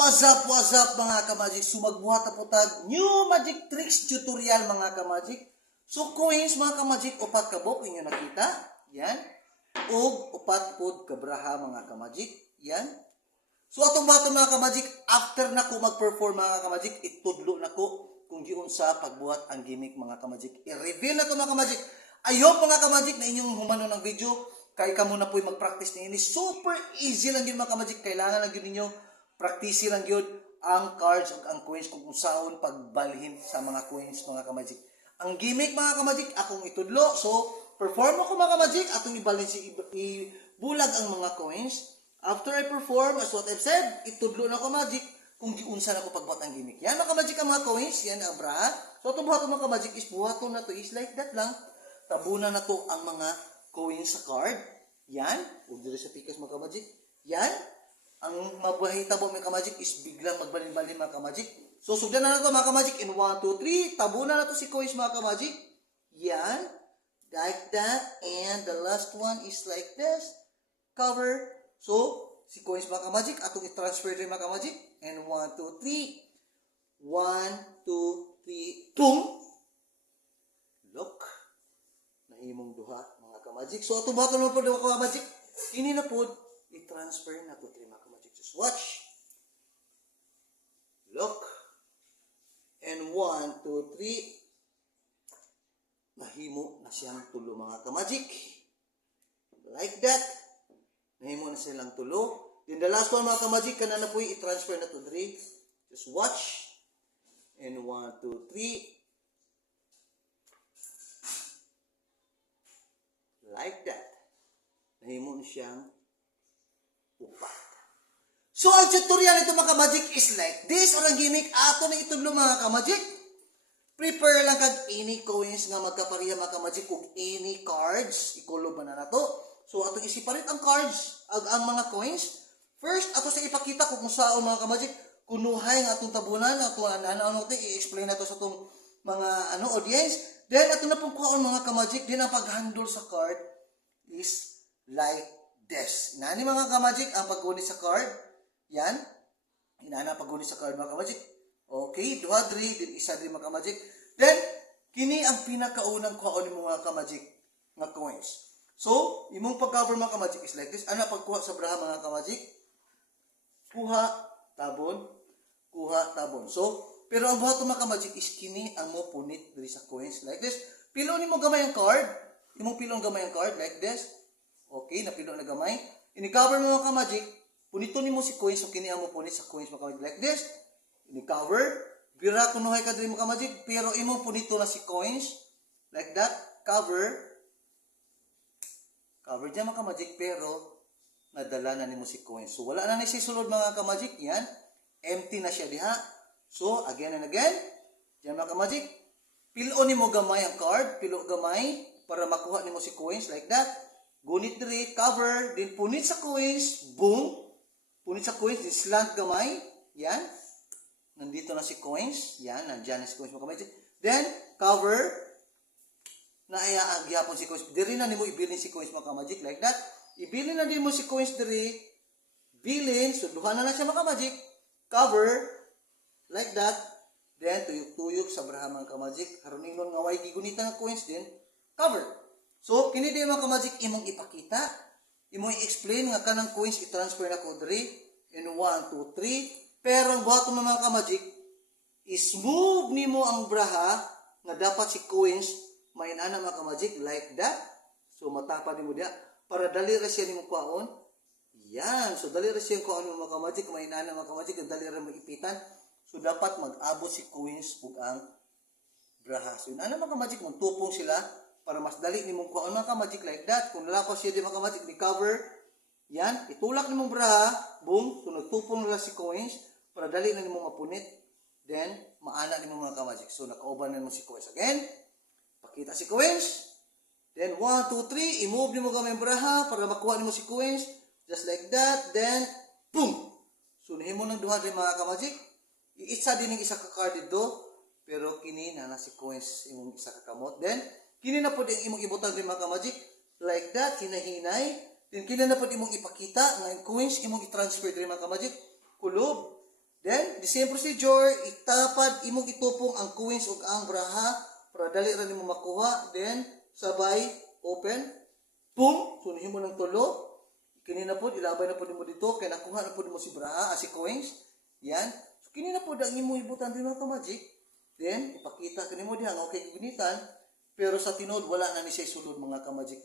What's up mga ka-magic? So magbuhat na po tag new magic tricks tutorial mga ka-magic. So coins mga ka-magic, upat ka bok inyo nakita. Yan. Ug upat pod kabraha mga ka-magic. Yan. So atong bato mga ka-magic, after na ko mag-perform mga ka-magic, itudlo na ko kung giun sa pagbuhat ang gimmick mga ka-magic. I-reveal na to mga ka-magic. Ayop mga ka-magic na inyong humano ng video. Kaya ka muna po mag-practice na ini. Super easy lang yun mga ka-magic. Kailangan lang yun ninyo practice lang yun ang cards ug ang coins kung saan pagbalhin sa mga coins mga ka-magic. Ang gimmick mga ka-magic akong itudlo. So, perform ako mga ka-magic, atong ibalhin ibulag ang mga coins. After I perform, as what I've said, itudlo na ako magic kung giunsa na ko pagbuhat ang gimmick. Yan mga ka-magic ang mga coins, yan ang bra. So, itong buhat mga ka-magic is buhaton na to is like that lang. Tabunan na to ang mga coins sa card. Yan. Huwag dito sa pikas mga ka-magic. Yan. Ang mabahitabo mga ka-magic is biglang magbalin-balin mga ka-magic. So, sugdan na nato mga ka-magic in 1, 2, 3. Tabunan na to si coins mga ka-magic. Yan. Like that. And the last one is like this. Cover. So, si coins mga ka-magic, atong i-transfer din mga ka-magic. And 1, 2, 3. 1, 2, 3. Boom! Look. Nahimong duha mga ka-magic. So, atong bato naman po mga ka-magic. Ini na po, i-transfer na po mga ka-magic. Just watch. Look. And 1, 2, 3. Nahimo na siyang tulo mga ka-magic. Like that. Nahimo na silang tulo. Then the last one mga ka-magic, kana na po i-transfer na to 3. Just watch. And 1, 2, 3. Like that. Nahimo na siyang upat. So, ang tutorial nito mga ka-magic is like this. Or ang gimmick, ato na itudlo mga ka-magic. Prepare lang kag any coins nga magkapareha mga ka-magic kung any cards. Ikulob na na to. So, atong isiparit ang cards ag ang mga coins. First, ato sa ipakita kung saan mga ka-magic kunuhay nga atong tabunan. Ato ano i-explain na to sa itong mga audience. Then, ato na pong kuhaon mga ka-magic. Then, ang pag-handle sa card is like this. Inani mga ka-magic ang paggunit sa card. Yan. Inana paggunit sa card mga ka-magic. Okay, duha diri din isa diri mga ka-magic. Then kini ang pinakaunang kuhaon nimo mga ka-magic nga coins. So, imong pag-cover mga ka-magic is like this. Ana pagkuha sa braha mga ka-magic? Kuha, tabon, kuha, tabon. So, pero ang buhat mga ka-magic is kini ang mo punit diri sa coins like this. Pilo nimo gamay ang card. Imong pilon gamay ang card like this. Okay, napilo na gamay. Ini-cover mo mga ka-magic, punito nimo si coins, so kini mo punit sa coins mga ka-magic like this. Ini-cover, bira kunuhay ka diri mga ka-magic, pero imo punito na si coins like that. Cover dyan mga ka-magic, pero nadala na nimo si coins. So wala na ni si sulod mga ka-magic, yan. Empty na siya diha. So again and again, dyan mga ka-magic, pilo nimo gamay ang card, pilo gamay para makuha nimo si coins like that. Gunit diri, cover, din punit sa coins, boom. Punit sa coins, din slant gamay. Yan. Nandito na si coins. Yan, nandiyan na si coins mga ka-magic. Then, cover. Naagyapon si coins. Diri na nimo ibilin si coins mga ka-magic like that. Ibilin na din mo si coins diri. Bilin. So, duha na siya mga ka-magic. Cover. Like that. Then, tuyok-tuyok sa braha mga ka-magic. Haron ingon nga way gigunitan ng coins din. Cover. So, kini din mga ka-magic imong ipakita. Imong i-explain nga kanang coins i-transfer na ko diri. In 1, 2, 3. Pero ang buhaton ng mga ka-magic is move nimo ang braha nga dapat si coins mainana mga ka-magic like that. So, matapad nimo diya. Para dali ra siya nimo kuhaon. Yan. So, dali ra siya kuhaon mga ka-magic. Mainana mga ka-magic. Dali ra magipitan. So, dapat mag-abot si coins ug ang braha. So, inana mga ka-magic, magtupong sila para mas dali nimong kuhaon mga ka-magic like that. Kung nalapas siya di mga ka-magic, recover. Yan. Itulak nimong braha. Boom. So, nagtupong nila si coins para dali na nimong mapunit. Then, maana nimong mga ka-magic. So, nakauban na mo si coins. Again, pakita si coins. Then, 1, 2, 3. I-move nimo gamay ang braha para makuha nimo si coins. Just like that. Then, boom. So, nahimo ng duha din mga ka-magic. Iisa din ng isa ka-card dito. Pero, kini na si coins imong isa ka-kamot. Then, kini na po din imong ibutang din mga ka-magic. Like that. Hinahinay. Then, kini na po imong ipakita. Ngayon, coins imong i-transfer din mga ka-magic. Kulob. same procedure, itapad, imong itupong ang coins ug ang braha para dali ra nimo makuha. Then, sabay, open. Boom! Sunuhin mo ng tulo. Kini na po, ilabay na po mo dito. Kaya nakuha na po mo si braha, si coins. Yan. So, kini na po, ang imo ibutan din mga ka-magic. Then, ipakita kanimo diha, okay gunitan. Pero sa tinod, wala na ni siya sulod mga ka-magic.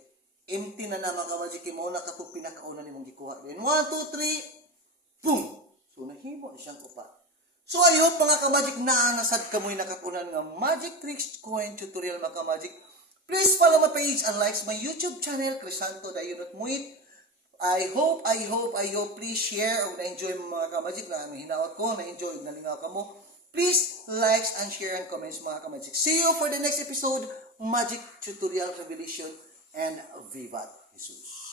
Empty na mga ka-magic. Kaya mauna ka itong pinakauna nimong gikuha. Then, 1, 2, 3, boom! So, nahimo siyang upat. So, I hope mga ka-magic na nasad ka mo'y nakapunan ng Magic Tricks Coin Tutorial mga ka-magic. Please follow my page and like my YouTube channel, Crisanto Dayunot Muit. I hope, please share o na-enjoy mo mga ka-magic na hinawat ko, na-enjoy, nalingaw ka mo. Please like and share and comments mga ka-magic. See you for the next episode, Magic Tutorial Revelation and Vivat Jesus.